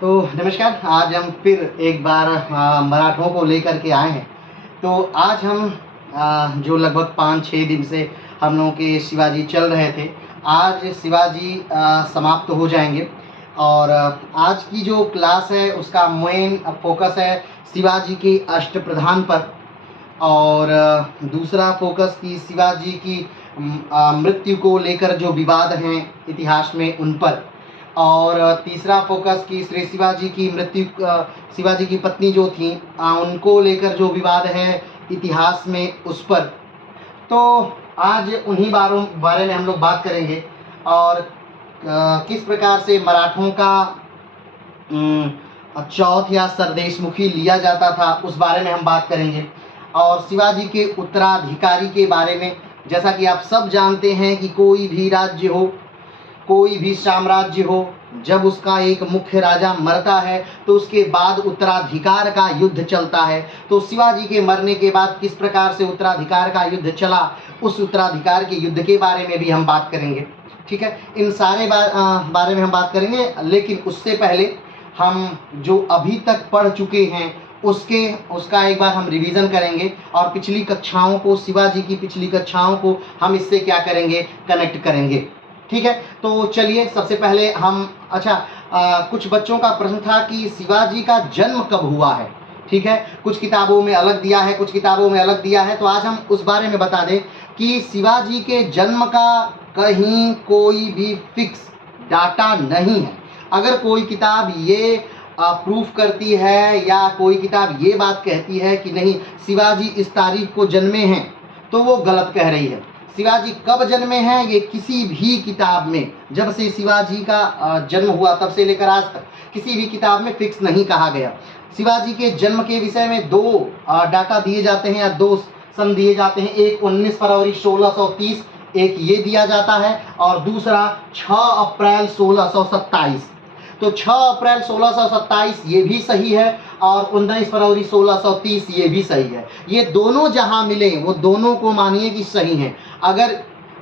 तो नमस्कार, आज हम फिर एक बार मराठों को लेकर के आए हैं। तो आज हम जो लगभग 5-6 दिन से हम लोगों के शिवाजी चल रहे थे, आज शिवाजी समाप्त हो जाएंगे। और आज की जो क्लास है उसका मेन फोकस है शिवाजी के अष्टप्रधान पर। और दूसरा फोकस की शिवाजी की मृत्यु को लेकर जो विवाद हैं इतिहास में उन पर। और तीसरा फोकस की श्री शिवाजी की मृत्यु, शिवाजी की पत्नी जो थी उनको लेकर जो विवाद है इतिहास में उस पर। तो आज उन्हीं बारे में हम लोग बात करेंगे और किस प्रकार से मराठों का चौथ या सरदेशमुखी लिया जाता था उस बारे में हम बात करेंगे। और शिवाजी के उत्तराधिकारी के बारे में, जैसा कि आप सब जानते हैं कि कोई भी राज्य हो, कोई भी साम्राज्य हो, जब उसका एक मुख्य राजा मरता है तो उसके बाद उत्तराधिकार का युद्ध चलता है। तो शिवाजी के मरने के बाद किस प्रकार से उत्तराधिकार का युद्ध चला, उस उत्तराधिकार के युद्ध के बारे में भी हम बात करेंगे। ठीक है, इन सारे बारे में हम बात करेंगे। लेकिन उससे पहले हम जो अभी तक पढ़ चुके हैं उसका एक बार हम रिवीजन करेंगे और पिछली कक्षाओं को, शिवाजी की पिछली कक्षाओं को हम इससे क्या करेंगे, कनेक्ट करेंगे। ठीक है, तो चलिए सबसे पहले हम कुछ बच्चों का प्रश्न था कि शिवाजी का जन्म कब हुआ है। ठीक है, कुछ किताबों में अलग दिया है, कुछ किताबों में अलग दिया है। तो आज हम उस बारे में बता दें कि शिवाजी के जन्म का कहीं कोई भी फिक्स डाटा नहीं है। अगर कोई किताब ये प्रूफ करती है या कोई किताब ये बात कहती है कि नहीं शिवाजी इस तारीख को जन्मे हैं, तो वो गलत कह रही है। शिवाजी कब जन्मे हैं ये किसी भी किताब में, जब से शिवाजी का जन्म हुआ तब से लेकर आज तक किसी भी किताब में फिक्स नहीं कहा गया। शिवाजी के जन्म के विषय में दो डाटा दिए जाते हैं या दो सन दिए जाते हैं। एक 19 फरवरी 1630 एक ये दिया जाता है और दूसरा 6 अप्रैल 1627। तो 6 अप्रैल 1627 ये भी सही है और 19 फरवरी 1630 ये भी सही है। ये दोनों जहां मिले वो दोनों को मानिए कि सही हैं। अगर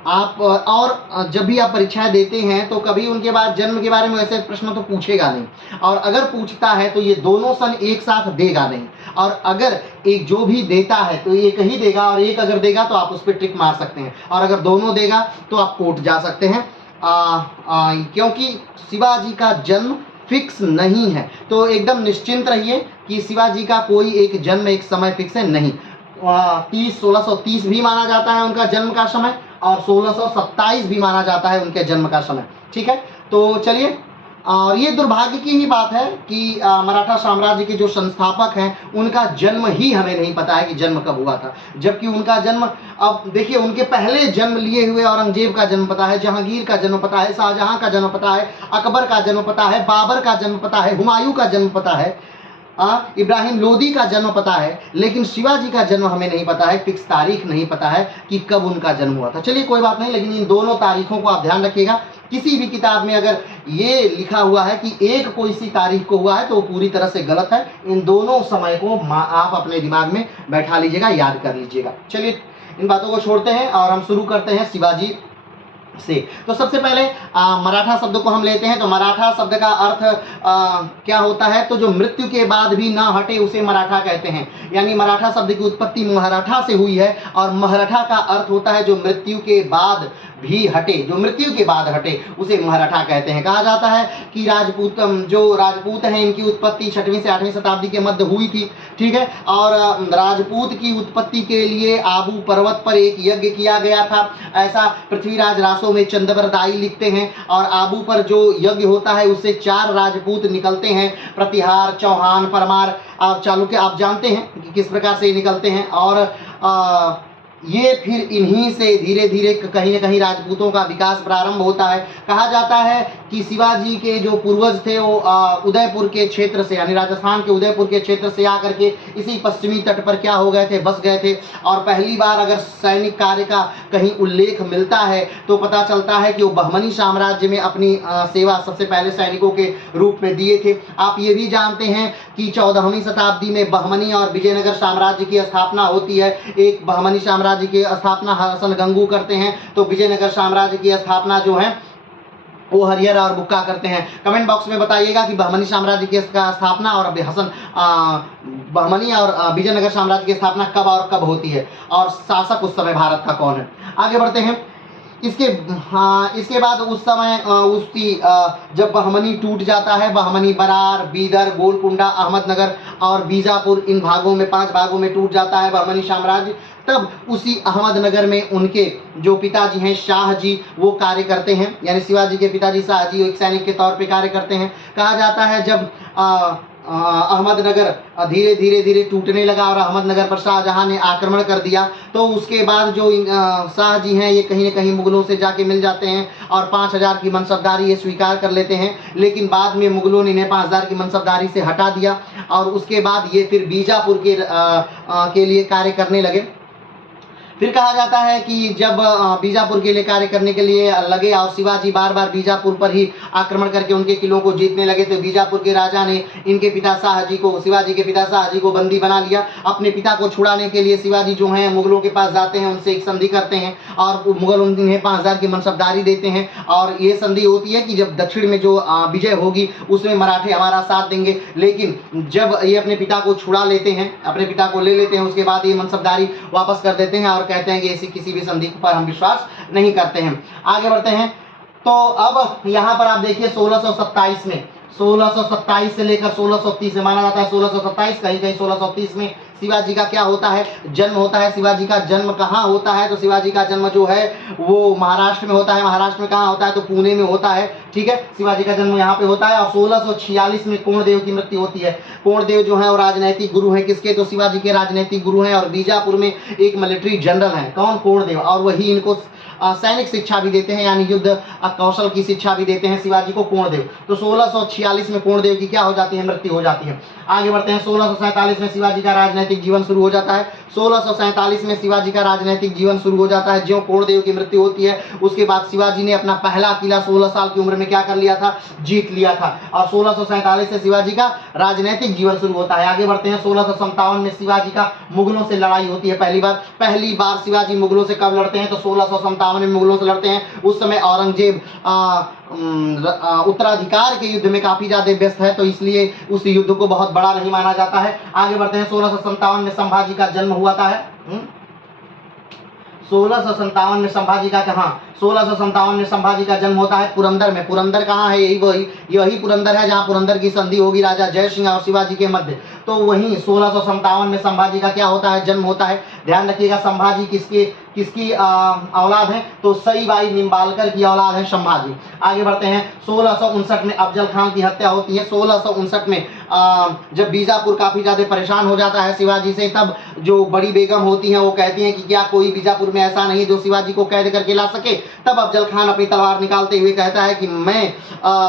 आप और जब भी आप परीक्षाएं देते हैं तो कभी उनके बाद जन्म के बारे में ऐसे प्रश्न तो पूछेगा नहीं, और अगर पूछता है तो ये दोनों सन एक साथ देगा नहीं। और अगर एक जो भी देता है तो एक ही देगा, और एक अगर देगा तो आप उस पर ट्रिक मार सकते हैं, और अगर दोनों देगा तो आप कोर्ट जा सकते हैं। क्योंकि शिवाजी का जन्म फिक्स नहीं है, तो एकदम निश्चिंत रहिए कि शिवाजी का कोई एक जन्म एक समय फिक्स है नहीं। 1630 भी माना जाता है उनका जन्म का समय और 1627 भी माना जाता है उनके जन्म का समय। ठीक है, तो चलिए। और ये दुर्भाग्य की ही बात है कि मराठा साम्राज्य के जो संस्थापक हैं उनका जन्म ही हमें नहीं पता है कि जन्म कब हुआ था। जबकि उनका जन्म, अब देखिए, उनके पहले जन्म लिए हुए औरंगजेब का जन्म पता है, जहांगीर का जन्म पता है, शाहजहां का जन्म पता है, अकबर का जन्म पता है, बाबर का जन्म पता है, हुमायूं का जन्म पता है, इब्राहिम लोदी का जन्म पता है। लेकिन शिवाजी का जन्म हमें नहीं पता है, फिक्स तारीख नहीं पता है कि कब उनका जन्म हुआ था। चलिए कोई बात नहीं, लेकिन इन दोनों तारीखों को आप ध्यान रखिएगा। किसी भी किताब में अगर ये लिखा हुआ है कि एक कोई सी तारीख को हुआ है तो वो पूरी तरह से गलत है। इन दोनों समय को आप अपने दिमाग में बैठा लीजिएगा, याद कर लीजिएगा। चलिए इन बातों को छोड़ते हैं और हम शुरू करते हैं शिवाजी से। तो सबसे पहले मराठा शब्द को हम लेते हैं। तो मराठा शब्द का अर्थ क्या होता है, तो जो मृत्यु के बाद भी ना हटे उसे मराठा कहते हैं। यानी मराठा शब्द की उत्पत्ति मराठा से हुई है, और मराठा का अर्थ होता है जो मृत्यु के बाद भी हटे, जो मृत्यु के बाद हटे उसे मराठा कहते हैं। कहा जाता है कि जो राजपूत हैं इनकी उत्पत्ति 6वीं से 8वीं शताब्दी के मध्य हुई थी। ठीक है, और राजपूत की उत्पत्ति के लिए आबू पर्वत पर एक यज्ञ किया गया था, ऐसा पृथ्वीराज रासो में चंद्रवरदाई लिखते हैं। और आबू पर जो यज्ञ होता है उससे 4 राजपूत निकलते हैं, प्रतिहार, चौहान, परमार, चालुक्य, आप जानते हैं कि किस प्रकार से निकलते हैं। और ये फिर इन्हीं से धीरे धीरे कहीं न कहीं राजपूतों का विकास प्रारंभ होता है। कहा जाता है कि शिवाजी के जो पूर्वज थे वो उदयपुर के क्षेत्र से, यानी राजस्थान के उदयपुर के क्षेत्र से आकर के इसी पश्चिमी तट पर क्या हो गए थे, बस गए थे। और पहली बार अगर सैनिक कार्य का कहीं उल्लेख मिलता है तो पता चलता है कि वो बहमनी साम्राज्य में अपनी सेवा सबसे पहले सैनिकों के रूप में दिए थे। आप ये भी जानते हैं कि 14वीं शताब्दी में बहमनी और विजयनगर साम्राज्य की स्थापना होती है। एक बहमनी साम्राज्य की स्थापना हसन गंगू करते हैं, तो विजयनगर साम्राज्य की स्थापना जो है वो हरिहर और बुक्का करते हैं। कमेंट बॉक्स में बताइएगा कि बहमनी साम्राज्य की स्थापना और बहमनी और विजयनगर साम्राज्य की स्थापना कब और कब होती है, और शासक उस समय भारत का कौन है। आगे बढ़ते हैं। इसके बाद उस समय उसकी जब बहमनी टूट जाता है, बहमनी, बरार, बीदर, गोलकुंडा, अहमदनगर और बीजापुर, इन भागों में 5 भागों में टूट जाता है बहमनी साम्राज्य। तब उसी अहमदनगर में उनके जो पिताजी हैं शाह जी, वो कार्य करते हैं, यानी शिवाजी के पिताजी शाह जी एक सैनिक के तौर पे कार्य करते हैं। कहा जाता है जब अहमदनगर धीरे धीरे धीरे टूटने लगा और अहमदनगर पर शाहजहां ने आक्रमण कर दिया, तो उसके बाद जो शाह जी हैं ये कहीं न कहीं मुगलों से जाके मिल जाते हैं और 5000 की मनसबदारी ये स्वीकार कर लेते हैं। लेकिन बाद में मुगलों ने इन्हें 5000 की मनसबदारी से हटा दिया और उसके बाद ये फिर बीजापुर के लिए कार्य करने लगे। फिर कहा जाता है कि जब बीजापुर के लिए कार्य करने के लिए लगे और शिवाजी बार बार बीजापुर पर ही आक्रमण करके उनके किलों को जीतने लगे, तो बीजापुर के राजा ने इनके पिता शाह जी को, शिवाजी के पिता शाह जी को बंदी बना लिया। अपने पिता को छुड़ाने के लिए शिवाजी जो हैं मुगलों के पास जाते हैं, उनसे एक संधि करते हैं और मुगल उन्हें 5000 की मनसबदारी देते हैं। और ये संधि होती है कि जब दक्षिण में जो विजय होगी उसमें मराठे हमारा साथ देंगे। लेकिन जब ये अपने पिता को छुड़ा लेते हैं, अपने पिता को ले लेते हैं, उसके बाद ये मनसबदारी वापस कर देते हैं और कहते हैं कि ऐसी किसी भी संधि पर हम विश्वास नहीं करते हैं। आगे बढ़ते हैं। तो अब यहाँ पर आप देखिए 1627 में, 1627 से लेकर 1630 में, माना जाता है 1627, कहीं कहीं 1630 में शिवाजी का क्या होता है, जन्म होता है। शिवाजी का जन्म कहाँ होता है, तो शिवाजी का जन्म जो है वो महाराष्ट्र में होता है। महाराष्ट्र में कहाँ होता है, तो पुणे में होता है। ठीक है, शिवाजी का जन्म यहाँ पे होता है। और 1646 में कोणदेव की मृत्यु होती है। कोणदेव जो है वो राजनैतिक गुरु है किसके, तो शिवाजी के राजनैतिक गुरु हैं और बीजापुर में एक मिलिट्री जनरल है, कौन, कोणदेव, और वही इनको सैनिक शिक्षा भी देते हैं, यानी युद्ध कौशल की शिक्षा भी देते हैं शिवाजी को, कोणदेव। तो 1646 में कोणदेव की क्या हो जाती है, मृत्यु हो जाती है। आगे बढ़ते हैं। 1647 में शिवाजी का राजनीतिक जीवन शुरू हो जाता है। 1647 में शिवाजी का राजनीतिक जीवन शुरू हो जाता है। ज्यों कोणदेव की मृत्यु होती है उसके बाद शिवाजी ने अपना पहला किला 16 साल की उम्र में क्या कर लिया था, जीत लिया था। और 1647 से शिवाजी का राजनीतिक जीवन शुरू होता है। आगे बढ़ते हैं। 1657 में शिवाजी का मुगलों से लड़ाई होती है पहली बार शिवाजी मुगलों से कब लड़ते हैं, तो 1657 में मुगलों से लड़ते हैं। उस समय औरंगजेब उत्तराधिकार के युद्ध में काफी ज्यादा व्यस्त है, तो इसलिए उस युद्ध को बहुत बड़ा नहीं माना जाता है। आगे बढ़ते हैं। 1657 में संभाजी का जन्म हुआ था है। 1657 में संभाजी का कहाँ, 1657 में संभाजी का जन्म होता है पुरंदर में। पुरंदर कहाँ है, यही पुरंदर है जहाँ पुरंदर की संधि होगी राजा जय सिंह और शिवाजी के मध्य। तो वहीं 1657 में संभाजी का क्या होता है, जन्म होता है। ध्यान रखिएगा, संभाजी किसकी औलाद है, तो सईबाई निम्बालकर की औलाद है संभाजी। आगे बढ़ते हैं। 1659 में अफजल खान की हत्या होती है। 1659 में जब बीजापुर काफी ज्यादा परेशान हो जाता है शिवाजी से, तब जो बड़ी बेगम होती हैं वो कहती हैं कि क्या कोई बीजापुर में ऐसा नहीं है जो शिवाजी को कैद करके ला सके। तब अफजल खान अपनी तलवार निकालते हुए कहता है कि मैं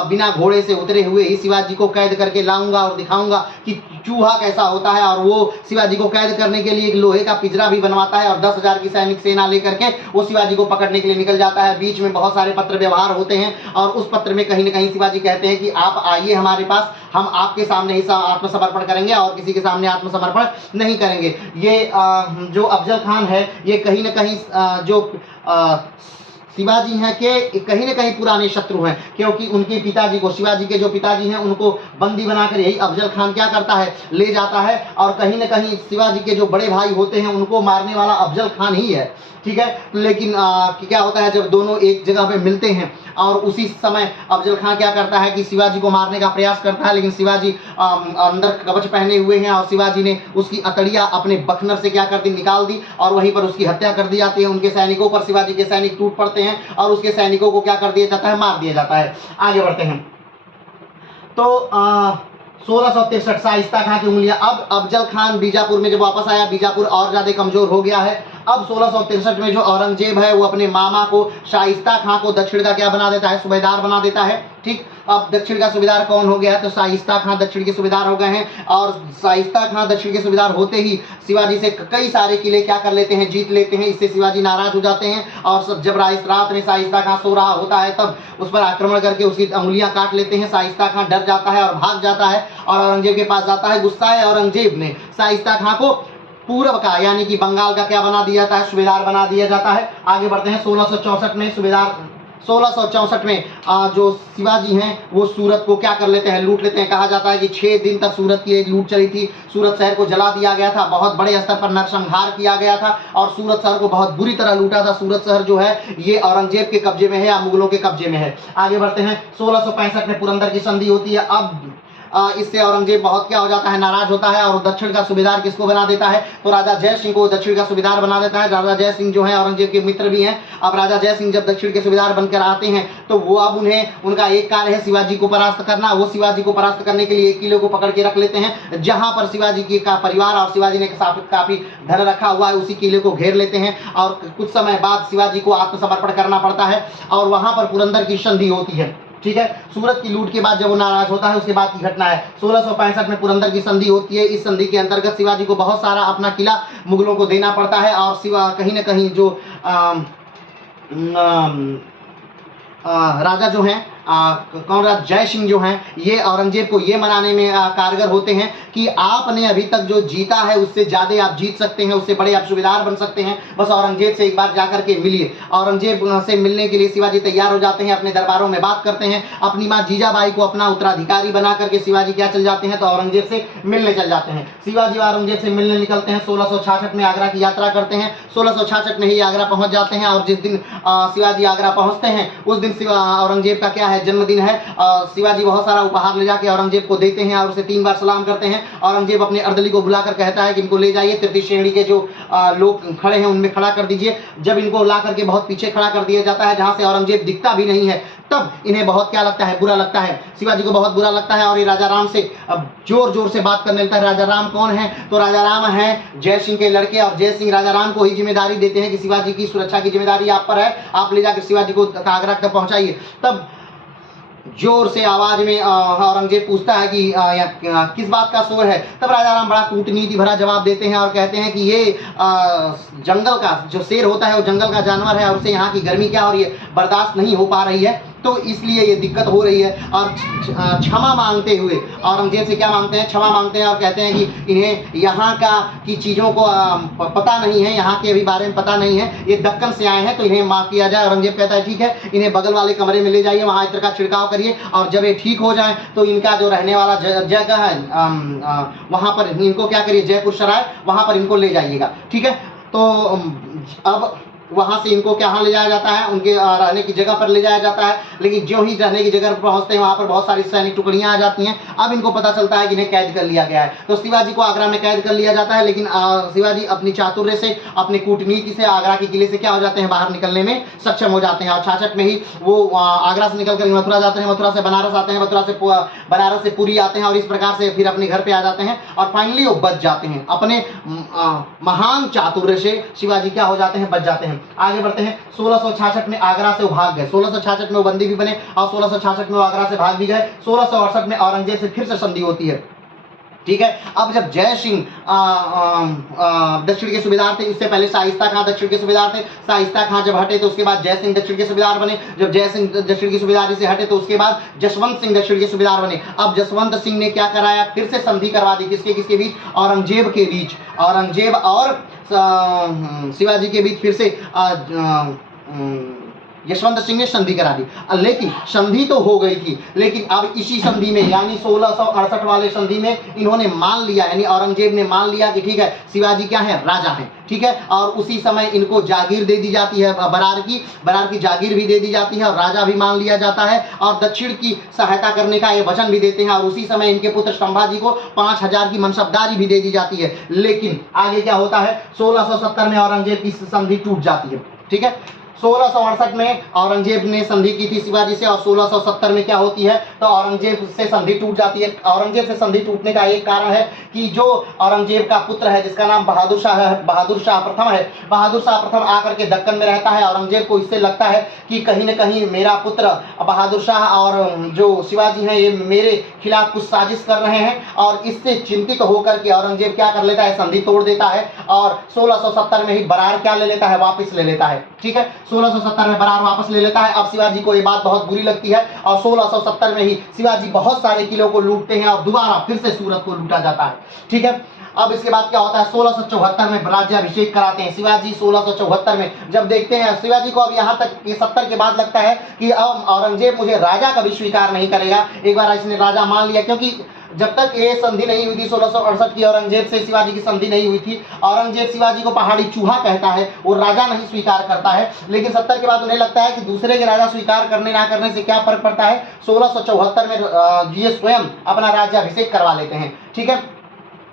बिना घोड़े से उतरे हुए ही शिवाजी को कैद करके लाऊंगा और दिखाऊंगा कि चूहा कैसा होता है। और वो शिवाजी को कैद करने के लिए एक लोहे का पिंजरा भी बनवाता है और 10,000 की सैनिक सेना लेकर के वो शिवाजी को पकड़ने के लिए निकल जाता है। बीच में बहुत सारे पत्र व्यवहार होते हैं और उस पत्र में कहीं न कहीं शिवाजी कहते हैं कि आप आइए हमारे पास, हम आपके सामने ही आत्मसमर्पण करेंगे और किसी के सामने आत्मसमर्पण नहीं करेंगे। ये जो अफजल खान है ये कहीं न कहीं जो शिवाजी हैं के कहीं न कहीं पुराने शत्रु हैं, क्योंकि उनके पिताजी को, शिवाजी के जो पिताजी हैं उनको बंदी बनाकर यही अफजल खान क्या करता है, ले जाता है। और कहीं न कहीं शिवाजी के जो बड़े भाई होते हैं उनको मारने वाला अफजल खान ही है। ठीक है, लेकिन क्या होता है जब दोनों एक जगह पे मिलते हैं और उसी समय अफजल खान क्या करता है कि शिवाजी को मारने का प्रयास करता है, लेकिन शिवाजी अंदर कवच पहने हुए हैं और शिवाजी ने उसकी अतड़िया अपने बखनर से क्या कर दी, निकाल दी और वहीं पर उसकी हत्या कर दी जाती है। उनके सैनिकों पर शिवाजी के सैनिक टूट पड़ते हैं और उसके सैनिकों को क्या कर दिया जाता है, मार दिया जाता है। आगे बढ़ते हैं। तो 1663 शाइस्ता खां की उंगलियां। अब अफजल खान बीजापुर में जब वापस आया, बीजापुर और ज्यादा कमजोर हो गया है। अब 1663 में जो औरंगजेब है वो अपने मामा को, शाइस्ता खां को दक्षिण का क्या बना देता है, सूबेदार बना देता है। ठीक, अब दक्षिण का सूबेदार कौन हो गया है, तो शाइस्ता खां दक्षिण के सूबेदार हो गए हैं। और शाइस्ता खां दक्षिण के सूबेदार होते ही शिवाजी से कई सारे किले क्या कर लेते हैं, जीत लेते हैं। इससे शिवाजी नाराज हो जाते हैं और जब रात में शाइस्ता खां सो रहा होता है तब उस पर आक्रमण करके उसकी उंगलियां काट लेते हैं। शाइस्ता खां डर जाता है और भाग जाता है और औरंगजेब के पास जाता है। गुस्सा है औरंगजेब ने, शाइस्ता खां को पूर्व का यानी कि बंगाल का क्या बना दिया जाता है, सूबेदार बना दिया जाता है। आगे बढ़ते हैं। 1664 में सूबेदार 1664 में जो शिवाजी हैं वो सूरत को क्या कर लेते हैं, लूट लेते हैं। कहा जाता है कि 6 दिन तक सूरत की एक लूट चली थी। सूरत शहर को जला दिया गया था, बहुत बड़े स्तर पर नरसंहार किया गया था और सूरत शहर को बहुत बुरी तरह लूटा था। सूरत शहर जो है ये औरंगजेब के कब्जे में है या मुगलों के कब्जे में है। आगे बढ़ते हैं। 1665 में पुरंदर की संधि होती है। अब इससे औरंगजेब बहुत क्या हो जाता है, नाराज होता है और दक्षिण का सूबेदार किसको बना देता है, तो राजा जय सिंह को दक्षिण का सूबेदार बना देता है। राजा जय सिंह जो है औरंगजेब के मित्र भी हैं। अब राजा जय सिंह जब दक्षिण के सूबेदार बनकर आते हैं तो वो अब उनका एक कार्य है शिवाजी को परास्त करना। वो शिवाजी को परास्त करने के लिए एक किले को पकड़ के रख लेते हैं जहां पर शिवाजी की का परिवार और शिवाजी ने काफी धन रखा हुआ है। उसी किले को घेर लेते हैं और कुछ समय बाद शिवाजी को आत्मसमर्पण करना पड़ता है और वहां पर पुरंदर की संधि होती है। ठीक है, सूरत की लूट के बाद जब वो नाराज होता है उसके बाद की घटना है। 1665 में पुरंदर की संधि होती है। इस संधि के अंतर्गत शिवाजी को बहुत सारा अपना किला मुगलों को देना पड़ता है और शिवा कहीं ना कहीं जो राजा जो हैं कौन राजा जय सिंह जो हैं ये औरंगजेब को ये मनाने में कारगर होते हैं कि आपने अभी तक जो जीता है उससे ज़्यादा आप जीत सकते हैं, उससे बड़े आप सूबेदार बन सकते हैं, बस औरंगजेब से एक बार जाकर के मिलिए। औरंगजेब से मिलने के लिए शिवाजी तैयार हो जाते हैं, अपने दरबारों में बात करते हैं। अपनी माँ जीजाबाई को अपना उत्तराधिकारी बना करके शिवाजी क्या चल जाते हैं, तो औरंगजेब से मिलने चल जाते हैं। शिवाजी औरंगजेब से मिलने निकलते हैं। 1666 में आगरा की यात्रा करते हैं। 1666 में ही आगरा पहुँच जाते हैं और जिस दिन शिवाजी आगरा पहुँचते हैं उस दिन औरंगजेब का क्या है, जन्मदिन है। शिवाजी बहुत सारा उपहार ले जाके औरंगजेब को देते हैं और उसे 3 बार सलाम करते हैं। औरंगजेब अपने अर्दली को बुलाकर कहता है कि इनको ले जाइए, तृतीय श्रेणी के जो लोग खड़े हैं उनमें खड़ा कर दीजिए। जब इनको ला करके बहुत पीछे खड़ा कर दिया जाता है जहां से औरंगजेब दिखता भी नहीं है, तब इन्हें बहुत क्या लगता है, बुरा लगता है। शिवाजी को बहुत बुरा लगता है और ये राजा राम से अब जोर जोर से बात करने लगता है। राजा राम कौन है, तो राजा राम है जय सिंह के लड़के और जय सिंह राजा राम को ही जिम्मेदारी देते हैं कि शिवाजी की सुरक्षा की जिम्मेदारी आप पर है, आप ले जाकर शिवाजी को आगरा तक पहुंचाइए। तब जोर से आवाज में औरंगजेब पूछता है कि किस बात का शोर है। तब राजा राम बड़ा कूटनीति भरा जवाब देते हैं और कहते हैं कि ये जंगल का जो शेर होता है वो जंगल का जानवर है और उसे यहाँ की गर्मी क्या और ये बर्दाश्त नहीं हो पा रही है, तो इसलिए ये दिक्कत हो रही है। और क्षमा मांगते हुए औरंगजेब से क्या मांगते हैं, क्षमा मांगते हैं और कहते हैं कि इन्हें यहाँ का की चीज़ों को पता नहीं है, यहाँ के भी बारे में पता नहीं है, ये दक्कन से आए हैं तो इन्हें माफ़ किया जाए। औरंगजेब कहता है ठीक है, इन्हें बगल वाले कमरे में ले जाइए, वहाँ इत्र का छिड़काव करिए और जब ये ठीक हो जाए तो इनका जो रहने वाला जगह है वहाँ पर इनको क्या करिए, जयपुर सराय, वहाँ पर इनको ले जाइएगा। ठीक है, तो अब वहाँ से इनको कहाँ ले जाया जाता है, उनके रहने की जगह पर ले जाया जाता है। लेकिन जो ही रहने की जगह पर पहुँचते हैं वहाँ पर बहुत सारी सैनिक टुकड़ियाँ आ जाती हैं। अब इनको पता चलता है कि इन्हें कैद कर लिया गया है, तो शिवाजी को आगरा में कैद कर लिया जाता है। लेकिन शिवाजी अपनी चातुर्य से, अपनी कूटनीति से आगरा के किले से क्या हो जाते हैं, बाहर निकलने में सक्षम हो जाते हैं। और 66 में ही वो आगरा से निकल कर मथुरा जाते हैं, मथुरा से बनारस आते हैं, बनारस से पुरी आते हैं और इस प्रकार से फिर अपने घर पर आ जाते हैं और फाइनली वो बच जाते हैं। अपने महान चातुर्य से शिवाजी क्या हो जाते हैं, बच जाते हैं। आगे बढ़ते हैं। 1666 में आगरा से वो भाग गए। 1666 में वो बंदी भी बने और 1666 में वो आगरा से भाग भी गए। 1668 में औरंगजेब से फिर से संधि होती है। ठीक है, अब जब जय सिंह दक्षिण के सूबेदार थे, इससे पहले शाइस्ता खां दक्षिण के सूबेदार थे। शाइस्ता खां जब हटे तो उसके बाद जय सिंह दक्षिण के सूबेदार बने। जब जय सिंह दक्षिण की सूबेदारी से हटे तो उसके बाद जसवंत सिंह दक्षिण के सूबेदार बने। अब जसवंत सिंह ने क्या कराया, फिर से संधि करवा दी। किसके बीच, औरंगजेब के बीच। औरंगजेब और शिवाजी के बीच फिर से यशवंत सिंह ने संधि करा दी। लेकिन संधि तो हो गई थी, लेकिन अब इसी संधि में यानी 1668 वाले संधि में इन्होंने मान लिया, यानी औरंगजेब ने मान लिया कि ठीक है शिवाजी क्या है, राजा है। ठीक है, और उसी समय इनको जागीर दे दी जाती है, बरार की जागीर भी दे दी जाती है और राजा भी मान लिया जाता है और दक्षिण की सहायता करने का ये वचन भी देते हैं। और उसी समय इनके पुत्र संभाजी को 5000 की मनसबदारी भी दे दी जाती है। लेकिन आगे क्या होता है, 1670 में औरंगजेब की संधि टूट जाती है। ठीक है, 1668 में औरंगजेब ने संधि की थी शिवाजी से और 1670 में क्या होती है, तो औरंगजेब से संधि टूट जाती है। औरंगजेब से संधि टूटने का एक कारण है कि जो औरंगजेब का पुत्र है जिसका नाम बहादुर शाह है, बहादुर शाह प्रथम है, बहादुर शाह प्रथम आकर के दक्कन में रहता है। औरंगजेब को इससे लगता है कि कहीं न कहीं मेरा पुत्र बहादुर शाह और जो शिवाजी हैं ये मेरे खिलाफ कुछ साजिश कर रहे हैं और इससे चिंतित होकर के औरंगजेब क्या कर लेता है, संधि तोड़ देता है और 1670 में ही बरार क्या ले लेता है, वापस ले लेता है। ठीक है, 1670 में बरार वापस ले लेता है। अब शिवाजी को ये बात बहुत बुरी लगती है और 1670 में ही शिवाजी बहुत सारे किलों को लूटते हैं और दोबारा फिर से सूरत को लूटा जाता है। ठीक है, अब इसके बाद क्या होता है, 1674 में राज्याभिषेक कराते हैं शिवाजी। 1674 में जब देखते हैं शिवाजी को अब यहाँ तक ये 70 के बाद लगता है कि अब औरंगजेब मुझे राजा कभी स्वीकार नहीं करेगा। एक बार इसने राजा मान लिया, क्योंकि जब तक ये संधि नहीं हुई थी 1668 की, औरंगजेब से शिवाजी की संधि नहीं हुई थी, औरंगजेब शिवाजी को पहाड़ी चूहा कहता है, वो राजा नहीं स्वीकार करता है। लेकिन 70 के बाद उन्हें लगता है कि दूसरे के राजा स्वीकार करने ना करने से क्या फर्क पड़ता है, 1674 में ये स्वयं अपना राज्याभिषेक करवा लेते हैं। ठीक है,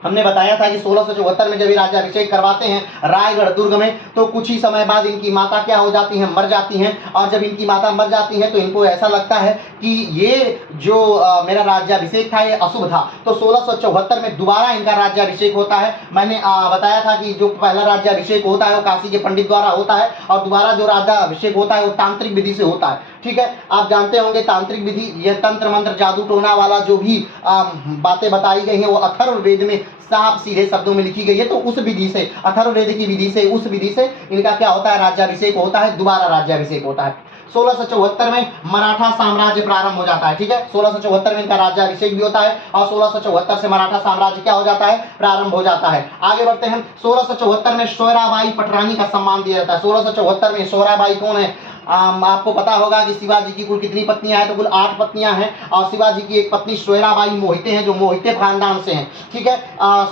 हमने बताया था कि 1674 में जब ये राज्याभिषेक करवाते हैं रायगढ़ दुर्ग में, तो कुछ ही समय बाद इनकी माता क्या हो जाती हैं, मर जाती हैं। और जब इनकी माता मर जाती हैं तो इनको ऐसा लगता है कि ये जो मेरा राज्याभिषेक था ये अशुभ था। तो 1674 में दोबारा इनका राज्याभिषेक होता है। मैंने बताया था कि जो पहला राज्याभिषेक होता है वो काशी के पंडित द्वारा होता है, और दोबारा जो राज्याभिषेक होता है वो तांत्रिक विधि से होता है। ठीक है, आप जानते होंगे तांत्रिक विधि, ये तंत्र मंत्र जादू टोना वाला जो भी बातें बताई गई हैं वो अथर्ववेद में साफ सीधे शब्दों में लिखी गई है। तो उस विधि से, अथर्ववेद की विधि से, उस विधि से इनका क्या होता है, राज्याभिषेक होता है, दोबारा राज्याभिषेक होता है। 1674 में मराठा साम्राज्य प्रारंभ हो जाता है। ठीक है, 1674 में इनका राज्याभिषेक भी होता है और 1674 से मराठा साम्राज्य क्या हो जाता है, प्रारंभ हो जाता है। आगे बढ़ते हैं, 1674 में सोयराबाई पटरानी का सम्मान दिया जाता है। 1674 में सोयराबाई कौन है, आपको पता होगा कि शिवाजी की कुल कितनी पत्नियां हैं, तो कुल 8 पत्नियां हैं, और शिवाजी की एक पत्नी सोयराबाई मोहिते हैं जो मोहिते खानदान से हैं। ठीक है,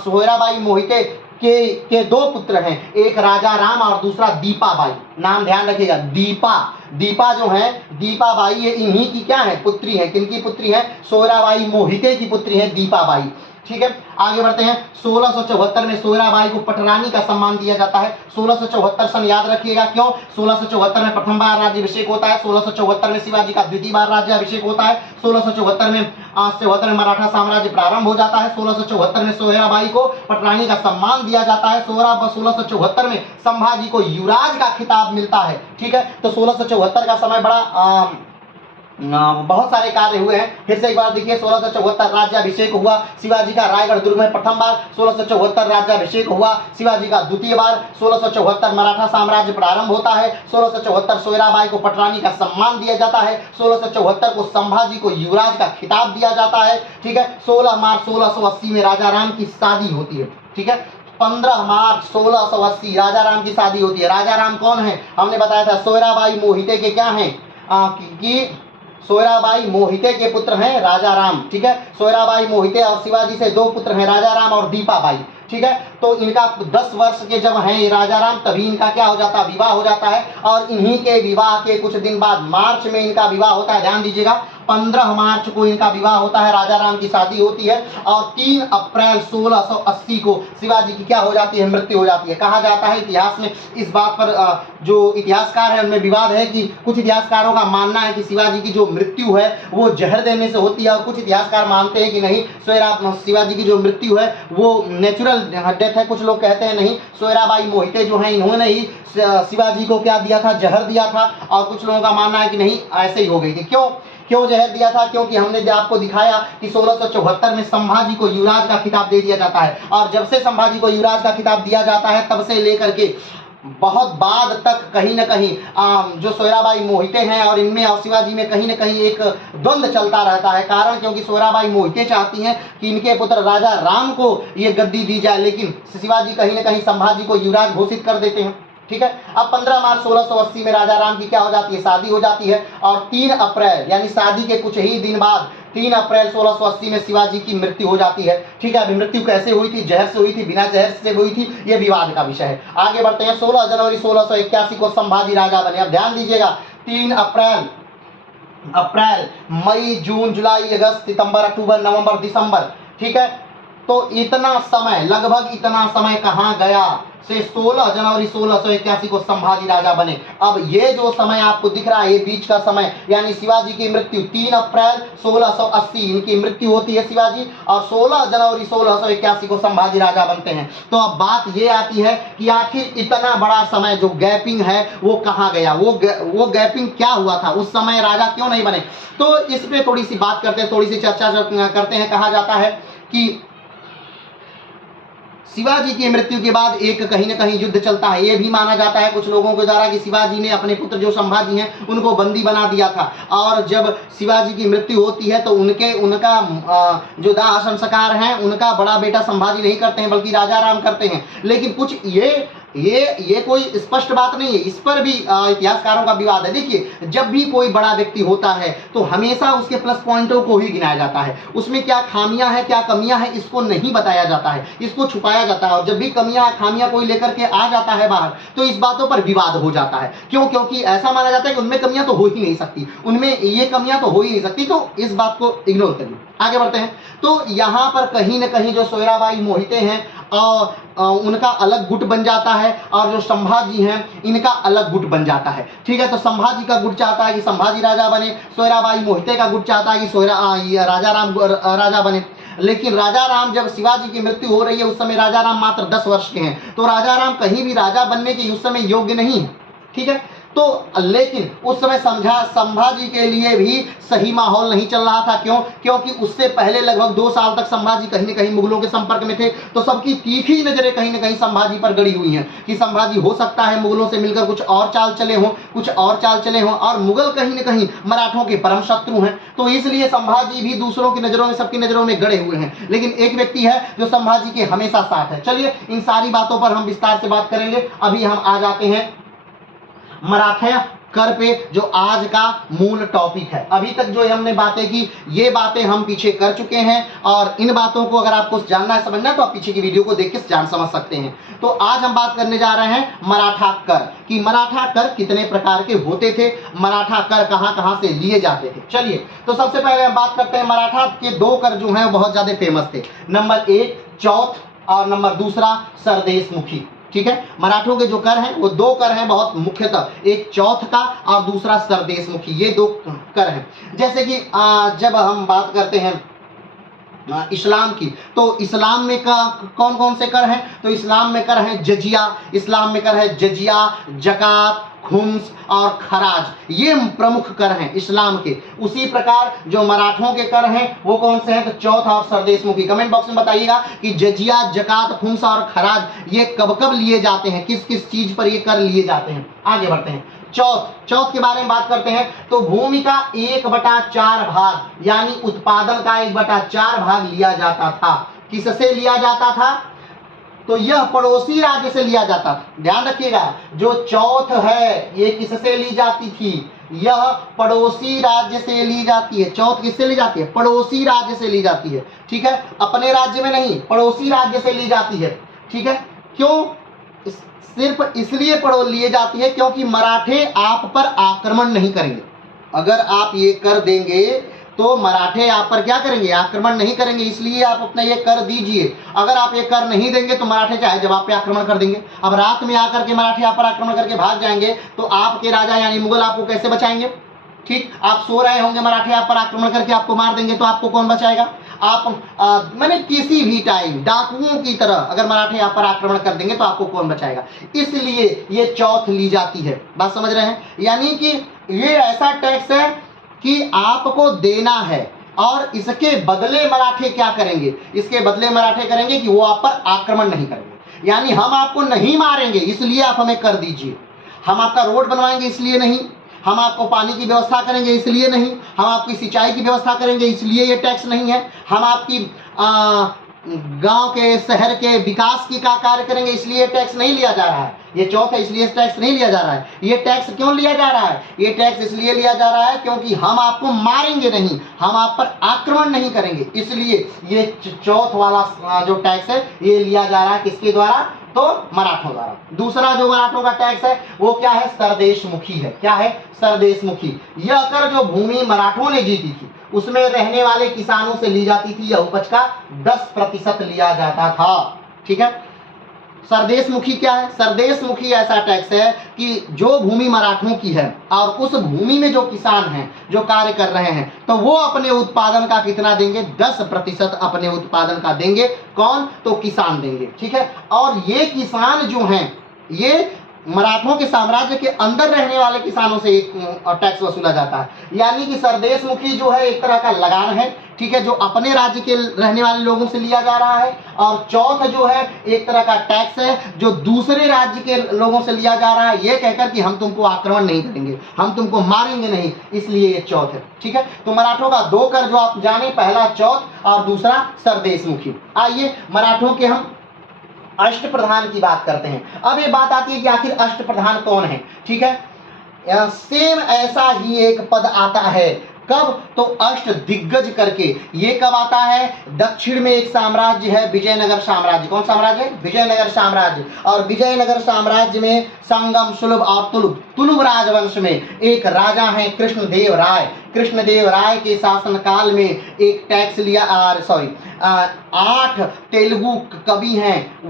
सोयराबाई मोहिते के 2 पुत्र हैं, एक राजा राम और दूसरा दीपाबाई। नाम ध्यान रखिएगा, दीपा जो है, दीपाबाई, ये इन्हीं की क्या है, पुत्री है। किनकी पुत्री है, सोयराबाई मोहिते की पुत्री है दीपाबाई। ठीक है, आगे बढ़ते हैं, 1674 में सोयराबाई को पटरानी का सम्मान दिया जाता है। 1674 सन याद रखिएगा, क्यों, 1674 में प्रथम बार राज्याभिषेक होता है, 1674 में शिवाजी का द्वितीय बार राज्याभिषेक होता है, 1674 में मराठा साम्राज्य प्रारंभ हो जाता है, 1674 में सोयराबाई को पटरानी का सम्मान दिया जाता है, 1674 में संभाजी को युवराज का खिताब मिलता है। ठीक है, तो 1674 का समय बड़ा बहुत सारे कार्य हुए हैं। फिर से एक बार देखिए, 1674 राज्याभिषेक हुआ शिवाजी का रायगढ़ दुर्ग में प्रथम बार, 1674 राज्याभिषेक हुआ शिवाजी का द्वितीय बार, 1674 मराठा साम्राज्य प्रारंभ होता है, 1674 सोयराबाई को पटरानी का सम्मान दिया जाता है, 1674 को संभाजी को युवराज का खिताब दिया जाता है। ठीक है, 16 मार्च 1680 में राजा राम की शादी होती है। ठीक है, 15 मार्च 1680 राजा राम की शादी होती है। राजा राम कौन है, हमने बताया था सोयराबाई मोहिते के क्या हैं, कि सोयराबाई मोहिते के पुत्र हैं राजा राम। ठीक है, सोयराबाई मोहिते और शिवाजी से 2 पुत्र हैं, राजा राम और दीपाबाई। ठीक है, तो इनका 10 वर्ष के जब हैं राजा राम, तभी इनका क्या हो जाता है, विवाह हो जाता है। और इन्हीं के विवाह के कुछ दिन बाद मार्च में इनका विवाह होता है। ध्यान दीजिएगा, 15 मार्च को इनका विवाह होता है, राजा राम की शादी होती है, और 3 अप्रैल 1680 को शिवाजी की क्या हो जाती है, मृत्यु हो जाती है। कहा जाता है इतिहास में, इस बात पर जो इतिहासकार है उनमें विवाद है कि कुछ इतिहासकारों का मानना है कि शिवाजी की जो मृत्यु है वो जहर देने से होती है, और कुछ इतिहासकार मानते हैं कि नहीं, शिवाजी की जो मृत्यु है वो नेचुरल डेथ है। कुछ लोग कहते हैं नहीं, सोयराबाई मोहिते जो हैं इन्होंने ही शिवाजी को क्या दिया था, जहर दिया था। और कुछ लोगों का मानना है कि नहीं, ऐसे ही हो गई थी। क्यों जहर दिया था, क्योंकि हमने आपको दिखाया कि 1674 में संभाजी को युवराज का खिताब दे दिया जाता है, और जब से संभाजी को युवराज का खिताब दिया जाता है तब से लेकर के बहुत बाद तक कहीं न कहीं जो सोयराबाई मोहिते हैं और इनमें और शिवाजी में कहीं न कहीं एक द्वंद्व चलता रहता है। कारण क्योंकि सोयराबाई मोहिते चाहती हैं कि इनके पुत्र राजा राम को ये गद्दी दी जाए, लेकिन शिवाजी कहीं न कहीं संभाजी को युवराज घोषित कर देते हैं। ठीक है, अब 15 मार्च 1680 में राजा राम की क्या हो जाती है, शादी हो जाती है, और 3 अप्रैल यानी शादी के कुछ ही दिन बाद 3 अप्रैल 1680 में शिवाजी की मृत्यु हो जाती है। ठीक है, अभी मृत्यु कैसे हुई थी, जहर से हुई थी, बिना जहर से हुई थी, ये विवाद का विषय है। आगे बढ़ते हैं, 16 जनवरी 1681 को संभाजी राजा बने। अब ध्यान दीजिएगा, 3 अप्रैल, मई, जून, जुलाई, अगस्त, सितंबर, अक्टूबर, नवंबर, दिसंबर। ठीक है, तो इतना समय, लगभग इतना समय कहाँ गया, से 16 जनवरी 1681 को संभाजी राजा बने। अब ये जो समय आपको दिख रहा है, ये बीच का समय, यानी शिवाजी की मृत्यु 3 अप्रैल 1680 इनकी मृत्यु होती है शिवाजी, और 16 जनवरी 1681 को संभाजी राजा बनते हैं। तो अब बात ये आती है कि आखिर इतना बड़ा समय जो गैपिंग है वो कहाँ गया, वो गैपिंग क्या हुआ था, उस समय राजा क्यों नहीं बने। तो इस पे थोड़ी सी बात करते हैं, थोड़ी सी चर्चा करते हैं। कहा जाता है कि शिवाजी की मृत्यु के बाद एक कहीं न कहीं युद्ध चलता है। ये भी माना जाता है कुछ लोगों के द्वारा कि शिवाजी ने अपने पुत्र जो संभाजी हैं उनको बंदी बना दिया था, और जब शिवाजी की मृत्यु होती है तो उनका जो दाह संस्कार है उनका बड़ा बेटा संभाजी नहीं करते हैं बल्कि राजा राम करते हैं। लेकिन कुछ ये कोई स्पष्ट बात नहीं है, इस पर भी इतिहासकारों का विवाद है। देखिए, जब भी कोई बड़ा व्यक्ति होता है तो हमेशा उसके प्लस पॉइंटों को ही गिनाया जाता है, उसमें क्या खामियां हैं क्या कमियां हैं इसको नहीं बताया जाता है, इसको छुपाया जाता है। और जब भी कमियां खामियां कोई लेकर के आ जाता है बाहर तो इस बातों पर विवाद हो जाता है। क्यों? क्योंकि ऐसा माना जाता है कि उनमें कमियां तो हो ही नहीं सकती, उनमें ये कमियां तो हो ही नहीं सकती, तो इस बात को इग्नोर करिए। आगे बढ़ते हैं। तो यहाँ पर कहीं न कहीं जो सोयराबाई मोहिते हैं और उनका अलग गुट बन जाता है, और जो संभाजी हैं इनका अलग गुट बन जाता है। ठीक है, तो संभाजी का गुट चाहता है कि संभाजी राजा बने, सोयराबाई मोहिते का गुट चाहता है कि राजा राम राजा बने। लेकिन राजा राम, जब शिवाजी की मृत्यु हो रही है उस समय राजा राम मात्र 10 वर्ष के हैं, तो राजा राम कहीं भी राजा बनने के उस समय योग्य नहीं है। ठीक है, तो लेकिन उस समय संभाजी के लिए भी सही माहौल नहीं चल रहा था। क्यों? क्योंकि उससे पहले लगभग 2 साल तक संभाजी कहीं न कहीं मुगलों के संपर्क में थे, तो सबकी तीखी नजरें कहीं न कहीं संभाजी पर गड़ी हुई हैं कि संभाजी हो सकता है मुगलों से मिलकर कुछ और चाल चले हों, और मुगल कहीं न कहीं मराठों के परम शत्रु हैं। तो इसलिए संभाजी भी दूसरों की नजरों में, सबकी नजरों में गड़े हुए हैं। लेकिन एक व्यक्ति है जो संभाजी के हमेशा साथ है। चलिए, इन सारी बातों पर हम विस्तार से बात करेंगे। अभी हम आ जाते हैं मराठा कर पे, जो आज का मूल टॉपिक है। अभी तक जो हमने बातें की, ये बातें हम पीछे कर चुके हैं, और इन बातों को अगर आपको जानना है, समझना है, तो आप पीछे की वीडियो को देख के जान समझ सकते हैं। तो आज हम बात करने जा रहे हैं मराठा कर कि मराठा कर कितने प्रकार के होते थे, मराठा कर कहां कहां से लिए जाते थे। चलिए, तो सबसे पहले हम बात करते हैं मराठा के 2 कर जो हैं वो बहुत ज्यादा फेमस थे। नंबर 1 चौथ, और नंबर 2 सरदेशमुखी। ठीक है, मराठों के जो कर हैं वो 2 कर हैं बहुत मुख्यतः, एक चौथ का और दूसरा सरदेशमुखी, ये 2 कर हैं। जैसे कि जब हम बात करते हैं इस्लाम की, तो इस्लाम में कौन कौन से कर हैं? तो इस्लाम में कर हैं जजिया, इस्लाम में कर है जजिया, जकात, खुम्स और खराज, ये प्रमुख कर हैं इस्लाम के। उसी प्रकार जो मराठों के कर हैं वो कौन से हैं? तो चौथ और सरदेशमुखी। कमेंट बॉक्स में बताइएगा कि जजिया, जकात, खुम्स और खराज ये कब कब लिए जाते हैं, किस किस चीज पर ये कर लिए जाते हैं। आगे बढ़ते हैं। चौथ के बारे में बात करते हैं। तो भूमि का 1/4 भाग, यानी उत्पादन का 1/4 भाग लिया जाता था। किससे लिया जाता था? तो यह पड़ोसी राज्य से लिया जाता था। ध्यान रखिएगा, जो चौथ है ये किससे ली जाती थी? यह पड़ोसी राज्य से ली जाती है। चौथ किससे ली जाती है? पड़ोसी राज्य से ली जाती है। ठीक है, अपने राज्य में नहीं, पड़ोसी राज्य से ली जाती है। ठीक है, क्यों? सिर्फ इसलिए लिए जाती है क्योंकि मराठे आप पर आक्रमण नहीं करेंगे। अगर आप ये कर देंगे तो मराठे आप पर क्या करेंगे? आक्रमण नहीं करेंगे, इसलिए आप अपना ये कर दीजिए। अगर आप ये कर नहीं देंगे तो मराठे चाहे जब आप पे आक्रमण कर देंगे। अब रात में आकर के मराठे आप पर आक्रमण करके भाग जाएंगे तो आपके राजा यानी मुगल आपको कैसे बचाएंगे? ठीक, आप सो रहे होंगे, मराठे आप पर आक्रमण करके आपको मार देंगे तो आपको कौन बचाएगा? आप मैंने किसी भी टाइम डाकुओं की तरह अगर मराठे आप पर आक्रमण कर देंगे तो आपको कौन बचाएगा? इसलिए ये चौथ ली जाती है। बात समझ रहे हैं? यानी कि ये ऐसा टैक्स है कि आपको देना है, और इसके बदले मराठे क्या करेंगे? इसके बदले मराठे करेंगे कि वो आप पर आक्रमण नहीं करेंगे। यानी हम आपको नहीं मारेंगे इसलिए आप हमें कर दीजिए, हम आपका रोड बनवाएंगे इसलिए नहीं, हम आपको पानी की व्यवस्था करेंगे इसलिए नहीं, हम आपकी सिंचाई की व्यवस्था करेंगे इसलिए ये टैक्स नहीं है, हम आपकी गांव के शहर के विकास की का कार्य करेंगे इसलिए टैक्स नहीं लिया जा रहा है। ये चौथ है इसलिए टैक्स नहीं लिया जा रहा है। ये टैक्स क्यों लिया जा रहा है? ये टैक्स इसलिए लिया जा रहा है क्योंकि हम आपको मारेंगे नहीं, हम आप पर आक्रमण नहीं करेंगे, इसलिए ये चौथ वाला जो टैक्स है ये लिया जा रहा है। किसके द्वारा? तो मराठों द्वारा। दूसरा जो मराठों का टैक्स है वो क्या है? सरदेशमुखी है। क्या है? सरदेशमुखी। यह कर जो भूमि मराठों ने जीती थी उसमें रहने वाले किसानों से ली जाती थी। यह उपज का 10% लिया जाता था। ठीक है, सरदेशमुखी क्या है? सरदेशमुखी ऐसा टैक्स है कि जो भूमि मराठों की है और उस भूमि में जो किसान हैं जो कार्य कर रहे हैं तो वो अपने उत्पादन का कितना देंगे? 10% अपने उत्पादन का देंगे। कौन? तो किसान देंगे। ठीक है, और ये किसान जो हैं ये मराठों के साम्राज्य के अंदर रहने वाले किसानों से टैक्स वसूला जाता है। यानी कि सरदेशमुखी जो है एक तरह का लगान है, ठीक है, जो अपने राज्य के रहने वाले लोगों से लिया जा रहा है। और चौथ जो है एक तरह का टैक्स है जो दूसरे राज्य के लोगों से लिया जा रहा है, ये कहकर कि हम तुमको आक्रमण नहीं करेंगे, हम तुमको मारेंगे नहीं, इसलिए ये चौथ है। ठीक है, तो मराठों का दो कर जो आप जाने, पहला चौथ और दूसरा सरदेशमुखी। आइए मराठों के हम अष्टप्रधान की बात करते हैं। अब ये बात आती है कि आखिर अष्टप्रधान कौन है। ठीक है, सेम ऐसा ही एक पद आता है, कब, तो अष्ट दिग्गज करके। ये कब आता है, दक्षिण में एक साम्राज्य है विजयनगर साम्राज्य। कौन साम्राज्य है, विजयनगर साम्राज्य। और विजयनगर साम्राज्य में संगम, सुलभ और तुलुभ राजवंश में एक राजा हैं कृष्णदेव राय। कृष्णदेव राय के शासनकाल में एक टैक्स लिया, 8 तेलुगु कवि हैं,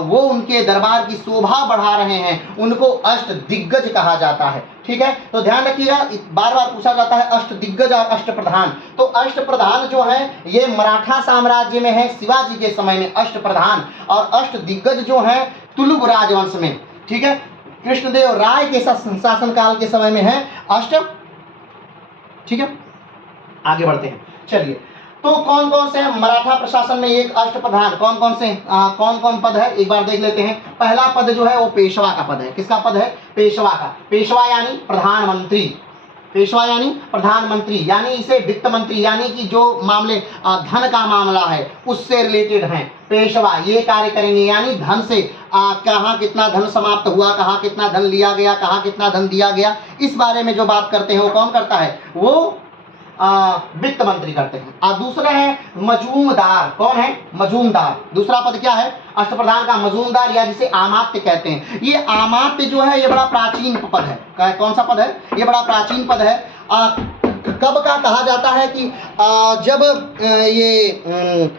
वो उनके दरबार की शोभा बढ़ा रहे हैं, उनको अष्ट दिग्गज कहा जाता है। ठीक है, तो ध्यान रखिएगा, बार बार पूछा जाता है अष्ट दिग्गज और अष्टप्रधान। तो अष्टप्रधान जो है ये मराठा साम्राज्य में है शिवाजी के समय में अष्टप्रधान, और अष्ट दिग्गज जो है तुलुभ राजवंश में। ठीक है, कृष्णदेव राय के शासनकाल के समय में है अष्ट। ठीक है, आगे बढ़ते हैं। चलिए, तो कौन कौन से मराठा प्रशासन में एक अष्टप्रधान, कौन कौन से कौन कौन पद है एक बार देख लेते हैं। पहला पद जो है वो पेशवा का पद है। किसका पद है, पेशवा का। पेशवा यानी प्रधानमंत्री, पेशवा यानी प्रधानमंत्री, यानी इसे वित्त मंत्री, यानी कि जो मामले धन का मामला है उससे रिलेटेड हैं पेशवा, ये कार्य करेंगे। यानी धन से कहाँ कितना धन समाप्त हुआ, कहाँ कितना धन लिया गया, कहाँ कितना धन दिया गया, इस बारे में जो बात करते हैं वो कौन करता है, वो वित्त मंत्री करते हैं। और दूसरा है मजूमदार। कौन है, मजूमदार। दूसरा पद क्या है अष्टप्रधान का, मजूमदार, या जिसे आमात्य कहते हैं। ये आमात्य जो है ये बड़ा प्राचीन पद है। कौन सा पद है, ये बड़ा प्राचीन पद है। कब का कहा जाता है कि जब ये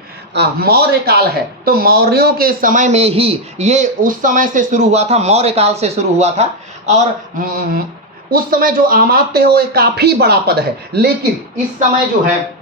मौर्य काल है, तो मौर्यों के समय में ही ये उस समय से शुरू हुआ था, मौर्य काल से शुरू हुआ था। और उस समय जो आमात्य है वो एक काफी बड़ा पद है, लेकिन इस समय जो है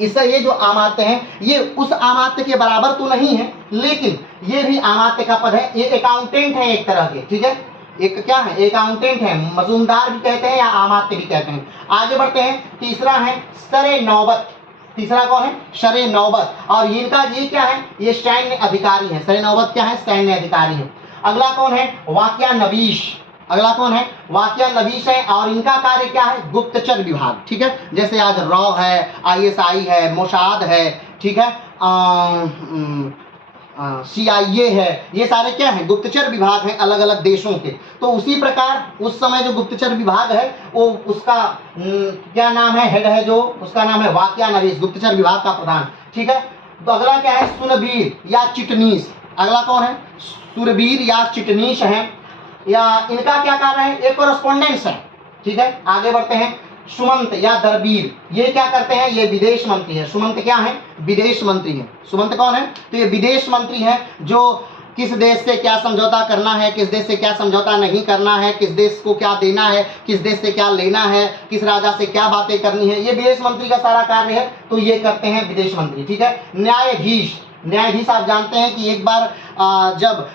इससे ये जो आमात्य हैं ये उस आमात्य के बराबर तो नहीं है, लेकिन ये भी आमात्य का पद है। ये अकाउंटेंट है एक तरह के। ठीक है, एक क्या है, अकाउंटेंट है, मजूमदार भी कहते हैं या आमात्य भी कहते हैं। आगे बढ़ते हैं, तीसरा है सरे नौबत। तीसरा कौन है, सरे नौबत, और इनका ये क्या है, ये सैन्य अधिकारी है। सरे नौबत क्या है, सैन्य अधिकारी है। अगला कौन है, वाक्या नवीश। अगला कौन है, वाक्या नवीश है, और इनका कार्य क्या है, गुप्तचर विभाग। ठीक है, जैसे आज रॉ है, ISI है, मोसाद है, ठीक है, CIA है, ये सारे क्या है, गुप्तचर विभाग हैं अलग अलग देशों के। तो उसी प्रकार उस समय जो गुप्तचर विभाग है वो उसका क्या नाम है, हेड है जो, उसका नाम है वाक्या नवीश, गुप्तचर विभाग का प्रधान। ठीक है, तो अगला क्या है, सुरबीर या चिटनीस। अगला कौन है, सुरबीर या चिटनीस है, या इनका क्या कार्य है, एक कोरेस्पोंडेंस है। ठीक है, आगे बढ़ते हैं, सुमंत या दरबीर, ये क्या करते हैं, ये विदेश मंत्री है। सुमंत क्या है, विदेश मंत्री है। सुमंत कौन है, तो ये विदेश मंत्री है, जो किस देश से क्या समझौता करना है, किस देश से क्या समझौता नहीं करना है, किस देश को क्या देना है, किस देश से क्या लेना है, किस राजा से क्या बातें करनी है, ये विदेश मंत्री का सारा कार्य है। तो ये करते हैं विदेश मंत्री। ठीक है, न्यायाधीश। न्यायाधीश आप जानते हैं कि एक बार जब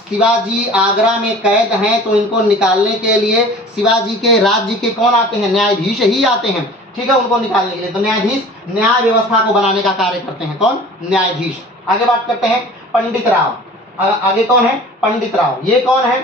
शिवाजी आगरा में कैद हैं तो इनको निकालने के लिए शिवाजी के राज्य के कौन आते हैं, न्यायाधीश ही आते हैं। ठीक है, उनको निकालने के लिए। तो न्यायाधीश न्याय व्यवस्था को बनाने का कार्य करते हैं, कौन, न्यायाधीश। आगे बात करते हैं पंडित राव। आगे कौन है, पंडित राव। ये कौन है,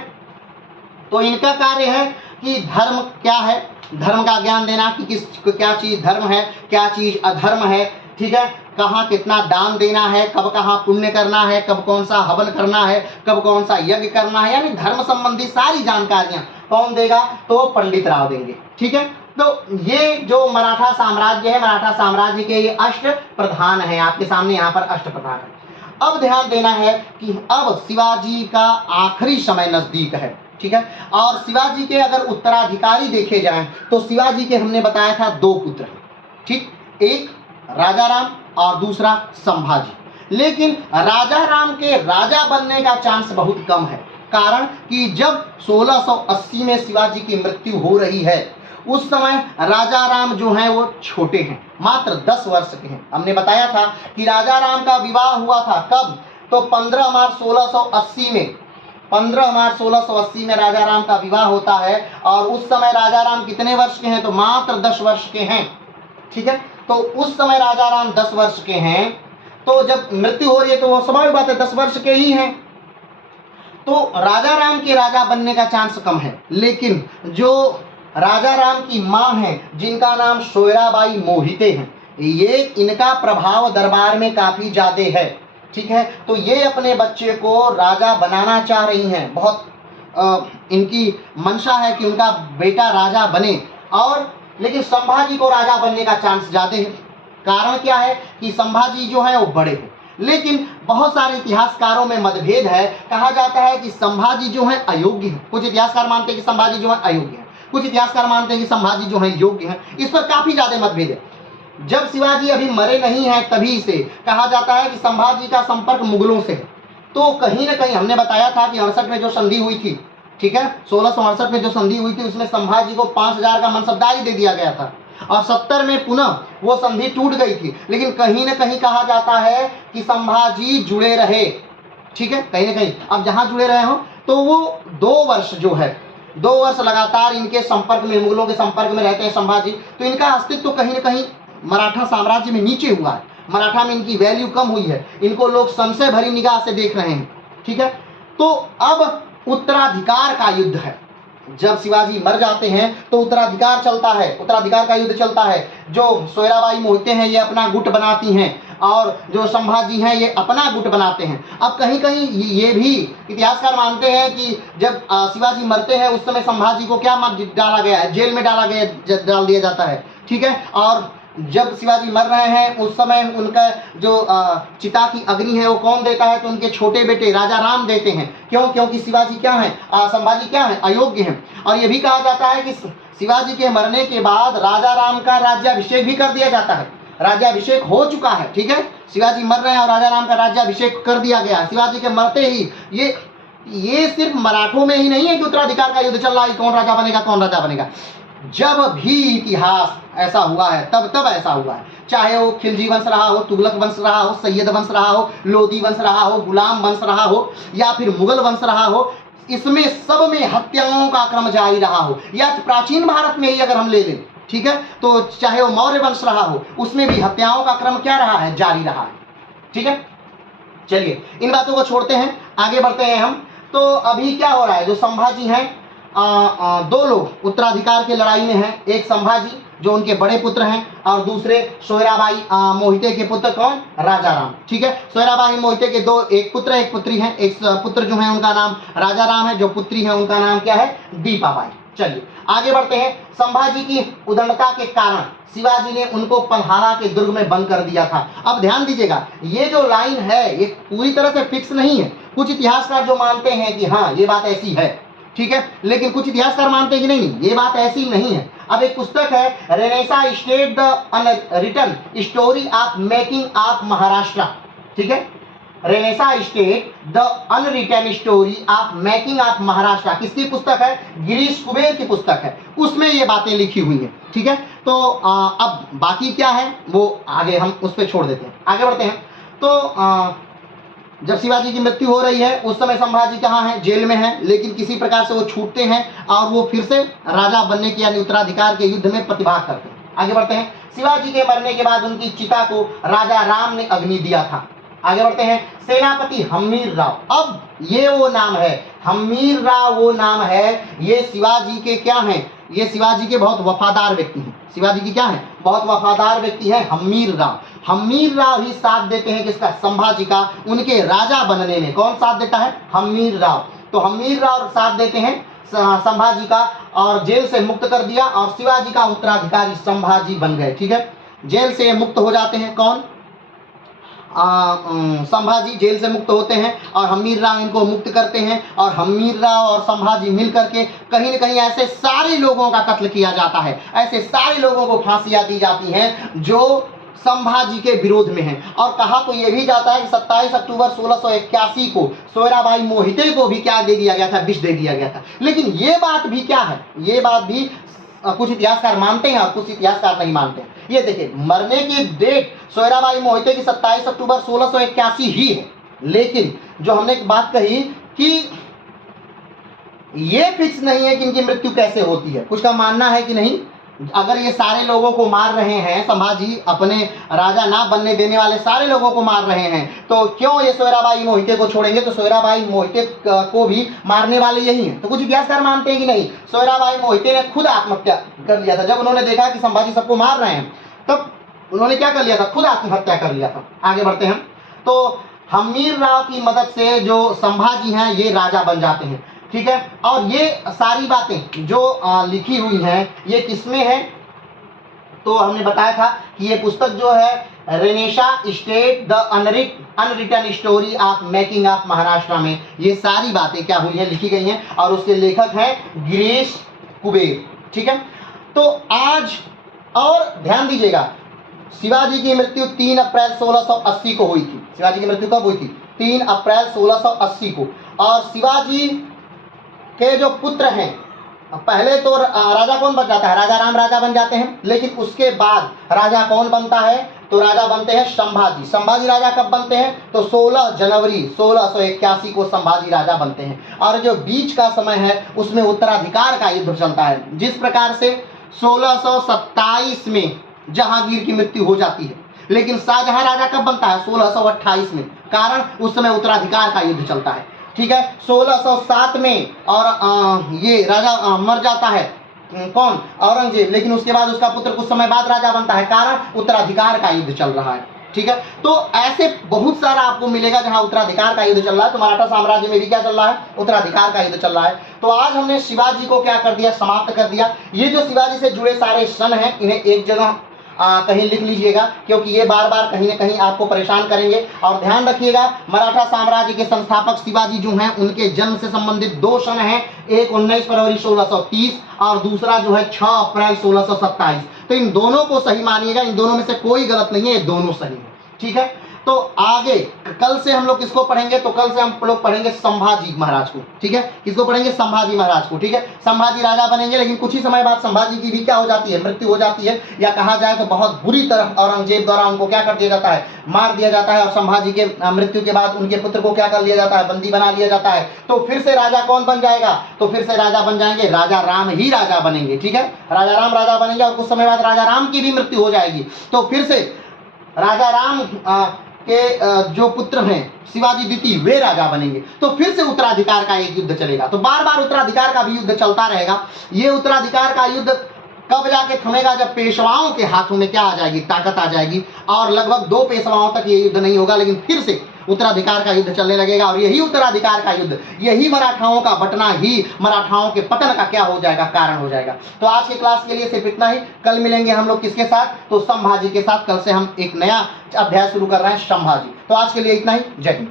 तो इनका कार्य है कि धर्म क्या है, धर्म का ज्ञान देना कि किस क्या चीज धर्म है, क्या चीज अधर्म है। ठीक है, कहाँ कितना दान देना है, कब कहाँ पुण्य करना है, कब कौन सा हवन करना है, कब कौन सा यज्ञ करना है, यानी धर्म संबंधी सारी जानकारियां कौन देगा, तो पंडित राव देंगे। ठीक है, तो ये जो मराठा साम्राज्य है, मराठा साम्राज्य के ये अष्ट प्रधान है, आपके सामने यहाँ पर अष्ट प्रधान है। अब ध्यान देना है कि अब शिवाजी का आखिरी समय नजदीक है। ठीक है, और शिवाजी के अगर उत्तराधिकारी देखे जाएं तो शिवाजी के हमने बताया था 2 पुत्र हैं। ठीक, एक राजा राम और दूसरा संभाजी। लेकिन राजा राम के राजा बनने का चांस बहुत कम है, कारण कि जब 1680 में शिवाजी की मृत्यु हो रही है उस समय राजा राम जो हैं वो छोटे हैं, मात्र 10 वर्ष के हैं। हमने बताया था कि राजा राम का विवाह हुआ था कब, तो 15 मार्च 1680 में 15 मार्च 1680 में राजा राम का विवाह होता है और उस समय राजा राम कितने वर्ष के हैं? तो मात्र 10 वर्ष के हैं। ठीक है, तो उस समय राजा राम 10 वर्ष के हैं। तो जब मृत्यु हो रही है तो वो स्वाभाविक बात है 10 वर्ष के ही हैं, तो राजा राम के राजा बनने का चांस कम है। लेकिन जो राजा राम की माँ हैं जिनका नाम सोयराबाई मोहिते हैं, ये इनका प्रभाव दरबार में काफ़ी ज़्यादा है। ठीक है, तो ये अपने बच्चे को राजा बनाना चाह रही हैं। बहुत इनकी मंशा है कि उनका बेटा राजा बने, और लेकिन संभाजी को राजा बनने का चांस ज़्यादा है। कारण क्या है कि संभाजी जो है वो बड़े हैं, लेकिन बहुत सारे इतिहासकारों में मतभेद है। कहा जाता है कि संभाजी जो है अयोग्य हैं। कुछ इतिहासकार मानते हैं कि संभाजी जो है अयोग्य हैं, कुछ इतिहासकार मानते हैं कि संभाजी जो है योग्य हैं। इस पर काफ़ी ज़्यादा मतभेद है। जब शिवाजी अभी मरे नहीं हैं तभी से कहा जाता है कि संभाजी का संपर्क मुगलों से है। तो कहीं ना कहीं हमने बताया था कि 68 में जो संधि हुई थी, ठीक है, 1668 में जो संधि हुई थी उसमें संभाजी को 5000 का मनसबदारी दे दिया गया था, और 70 में पुनः वो संधि टूट गई थी। लेकिन कहीं ना कहीं कहा जाता है कि संभाजी जुड़े रहे। ठीक है, कहीं ना कहीं अब जहाँ जुड़े रहे हो तो वो 2 वर्ष जो है, 2 वर्ष लगातार इनके संपर्क में, मुगलों के संपर्क में रहते हैं संभाजी। तो इनका अस्तित्व तो कहीं ना कहीं मराठा साम्राज्य में नीचे हुआ है। मराठा में इनकी वैल्यू कम हुई है, इनको लोग संशय भरी निगाह से देख रहे हैं। ठीक है, तो अब उत्तराधिकार का युद्ध है। जब शिवाजी मर जाते हैं तो उत्तराधिकार चलता है, उत्तराधिकार का युद्ध चलता है। जो सोयराबाई मोहिते हैं ये अपना गुट बनाती हैं, और जो संभाजी हैं ये अपना गुट बनाते हैं। अब कहीं कहीं ये भी इतिहासकार मानते हैं कि जब शिवाजी मरते हैं उस समय संभाजी को क्या डाला गया है? जेल में डाल दिया जाता है। ठीक है, और जब शिवाजी मर रहे हैं उस समय उनका जो चिता की अग्नि है वो कौन देता है? तो उनके छोटे बेटे राजा राम देते हैं। क्यों? क्योंकि शिवाजी क्या है, संभाजी क्या है, अयोग्य हैं। और ये भी कहा जाता है कि शिवाजी के मरने के बाद राजा राम का राज्याभिषेक भी कर दिया जाता है। राज्याभिषेक हो चुका है। ठीक है, शिवाजी मर रहे हैं और राजा राम का राज्याभिषेक कर दिया गया। शिवाजी के मरते ही ये सिर्फ मराठों में ही नहीं है कि उत्तराधिकार का युद्ध चल रहा है, कौन राजा बनेगा कौन राजा बनेगा। जब भी इतिहास ऐसा हुआ है तब ऐसा हुआ है, चाहे वो खिलजी वंश रहा हो, तुगलक वंश रहा हो, सैयद वंश रहा हो, लोधी वंश रहा हो, गुलाम वंश रहा हो, या फिर मुगल वंश रहा हो, इसमें सब में हत्याओं का क्रम जारी रहा हो। या प्राचीन भारत में ही अगर हम ले लें, ठीक है, तो चाहे वो मौर्य वंश रहा हो उसमें भी हत्याओं का क्रम क्या रहा है, जारी रहा है। ठीक है, चलिए इन बातों को छोड़ते हैं, आगे बढ़ते हैं हम। तो अभी क्या हो रहा है, जो संभाजी हैं 2 लोग उत्तराधिकार की लड़ाई में हैं। एक संभाजी जो उनके बड़े पुत्र हैं, और दूसरे सोयराबाई मोहिते के पुत्र कौन, राजा राम। ठीक है, सोयराबाई मोहिते के 2, एक पुत्र एक पुत्री हैं। एक पुत्र जो है उनका नाम राजा राम है, जो पुत्री है उनका नाम क्या है, दीपाबाई। चलिए आगे बढ़ते हैं। संभाजी की उदंडता के कारण शिवाजी ने उनको पल्हारा के दुर्ग में बंद कर दिया था। अब ध्यान दीजिएगा, ये जो लाइन है ये पूरी तरह से फिक्स नहीं है। कुछ इतिहासकार जो मानते हैं कि हाँ ये बात ऐसी है, ठीक है, लेकिन कुछ इतिहासकार मानते हैं कि नहीं ये बात ऐसी नहीं है। अब एक पुस्तक है Renaissance state the unwritten story of making of Maharashtra. ठीक है, Renaissance state the unwritten story of making of Maharashtra किसकी पुस्तक है, गिरीश कुबेर की पुस्तक है, उसमें ये बातें लिखी हुई हैं। ठीक है, तो अब बाकी क्या है वो आगे हम उस पर छोड़ देते हैं, आगे बढ़ते हैं। तो जब शिवाजी की मृत्यु हो रही है उस समय संभाजी कहाँ है, जेल में है, लेकिन किसी प्रकार से वो छूटते हैं और वो फिर से राजा बनने के यानी उत्तराधिकार के युद्ध में प्रतिभाग करते हैं। आगे बढ़ते हैं। शिवाजी के मरने के बाद उनकी चिता को राजा राम ने अग्नि दिया था। आगे बढ़ते हैं। सेनापति हम्मीर राव, अब ये वो नाम है, हम्मीर राव वो नाम है, ये शिवाजी के क्या हैं, ये शिवाजी के बहुत वफादार व्यक्ति हैं। शिवाजी की क्या है, बहुत वफादार व्यक्ति है हम्मीर राव। हम्मीर राव ही साथ देते हैं किसका, संभाजी का, उनके राजा बनने में। कौन साथ देता है, हम्मीर राव। तो हम्मीर राव साथ देते हैं संभाजी का, और जेल से मुक्त कर दिया, और शिवाजी का उत्तराधिकारी संभाजी बन गए। ठीक है, जेल से मुक्त हो जाते हैं कौन, संभाजी जेल से मुक्त होते हैं, और हम्मीर राव इनको मुक्त करते हैं, और हम्मीर राव और संभाजी मिल करके कहीं न कहीं ऐसे सारे लोगों का कत्ल किया जाता है, ऐसे सारे लोगों को फांसियां दी जाती हैं जो संभाजी के विरोध में हैं। और कहा तो ये भी जाता है कि 27 अक्टूबर 1681 को सोयराबाई मोहिते को भी क्या दे दिया गया था, विष दे दिया गया था। लेकिन ये बात भी क्या है, ये बात भी कुछ इतिहासकार मानते हैं और कुछ इतिहासकार नहीं मानते हैं। ये देखिए, मरने की डेट सोयराबाई मोहिते की 27 अक्टूबर 1681 ही है, लेकिन जो हमने एक बात कही कि ये फिक्स नहीं है कि इनकी मृत्यु कैसे होती है। कुछ का मानना है कि नहीं, अगर ये सारे लोगों को मार रहे हैं, संभाजी अपने राजा ना बनने देने वाले सारे लोगों को मार रहे हैं, तो क्यों ये सोयराबाई मोहिते को छोड़ेंगे? तो सोयराबाई मोहिते को भी मारने वाले यही हैं। तो कुछ इतिहासकार मानते हैं कि नहीं, सोयराबाई मोहिते ने खुद आत्महत्या कर लिया था। जब उन्होंने देखा कि संभाजी सबको मार रहे हैं, तब उन्होंने क्या कर लिया था, खुद आत्महत्या कर लिया था। आगे बढ़ते हैं, तो हमीरराव की मदद से जो संभाजी हैं ये राजा बन जाते हैं, ठीक है। और ये सारी बातें जो लिखी हुई हैं ये किसमें है, तो हमने बताया था कि ये पुस्तक जो है Renaissance state the unwritten story of making of Maharashtra में ये सारी बातें क्या हुई हैं, लिखी गई हैं, और उसके लेखक हैं गिरीश कुबेर, ठीक है। तो आज और ध्यान दीजिएगा, शिवाजी की मृत्यु 3 अप्रैल 1680 को हुई थी। शिवाजी की मृत्यु कब हुई थी? 3 अप्रैल 1680 को। और शिवाजी के जो पुत्र हैं, पहले तो राजा कौन बन जाता है, राजा राम राजा बन जाते हैं, लेकिन उसके बाद राजा कौन बनता है, तो राजा बनते हैं संभाजी। संभाजी राजा कब बनते हैं, तो 16 जनवरी 1681 को संभाजी राजा बनते हैं। और जो बीच का समय है उसमें उत्तराधिकार का युद्ध चलता है। जिस प्रकार से 1627 में जहांगीर की मृत्यु हो जाती है, लेकिन शाहजहां राजा कब बनता है, 1628 में, कारण उस समय उत्तराधिकार का युद्ध चलता है, ठीक है। 1607 में और ये राजा मर जाता है, कौन, औरंगजेब, लेकिन उसके बाद उसका पुत्र कुछ समय बाद राजा बनता है, कारण उत्तराधिकार का युद्ध चल रहा है, ठीक है। तो ऐसे बहुत सारा आपको मिलेगा जहां उत्तराधिकार का युद्ध चल रहा है। तो मराठा साम्राज्य में भी क्या चल रहा है, उत्तराधिकार का युद्ध चल रहा है। तो आज हमने शिवाजी को क्या कर दिया, समाप्त कर दिया। ये जो शिवाजी से जुड़े सारे सन हैं इन्हें एक जगह कहीं लिख लीजिएगा, क्योंकि ये बार बार कहीं ना कहीं आपको परेशान करेंगे। और ध्यान रखिएगा, मराठा साम्राज्य के संस्थापक शिवाजी जो हैं उनके जन्म से संबंधित 2 सन हैं, एक 19 फरवरी 1630 और दूसरा जो है 6 अप्रैल 1627। तो इन दोनों को सही मानिएगा, इन दोनों में से कोई गलत नहीं है, ये दोनों सही है, ठीक है। तो आगे कल से हम लोग किसको पढ़ेंगे, तो कल से हम लोग पढ़ेंगे संभाजी महाराज को, ठीक है। किसको पढ़ेंगे, संभाजी महाराज को, ठीक है। संभाजी राजा बनेंगे, लेकिन कुछ ही समय बाद संभाजी की भी क्या हो जाती है, मृत्यु हो जाती है, या कहा जाए तो बहुत बुरी तरह औरंगजेब द्वारा उनको क्या कर दिया जाता है, मार दिया जाता है। और संभाजी के मृत्यु के बाद उनके पुत्र को क्या कर लिया जाता है, बंदी बना लिया जाता है। तो फिर से राजा कौन बन जाएगा, तो फिर से राजा बन जाएंगे राजा राम ही राजा बनेंगे, ठीक है। राजा राम राजा बनेंगे और कुछ समय बाद राजा राम की भी मृत्यु हो जाएगी। तो फिर से राजा राम के जो पुत्र हैं शिवाजी द्वितीय वे राजा बनेंगे। तो फिर से उत्तराधिकार का एक युद्ध चलेगा। तो बार बार उत्तराधिकार का भी युद्ध चलता रहेगा। ये उत्तराधिकार का युद्ध कब जाके थमेगा, जब पेशवाओं के हाथों में क्या आ जाएगी, ताकत आ जाएगी। और लगभग 2 पेशवाओं तक ये युद्ध नहीं होगा, लेकिन फिर से उत्तराधिकार का युद्ध चलने लगेगा। और यही उत्तराधिकार का युद्ध, यही मराठाओं का बटना ही मराठाओं के पतन का क्या हो जाएगा, कारण हो जाएगा। तो आज के क्लास के लिए सिर्फ इतना ही। कल मिलेंगे हम लोग किसके साथ, तो संभाजी के साथ। कल से हम एक नया अध्याय शुरू कर रहे हैं, संभाजी। तो आज के लिए इतना ही। जय हिंद।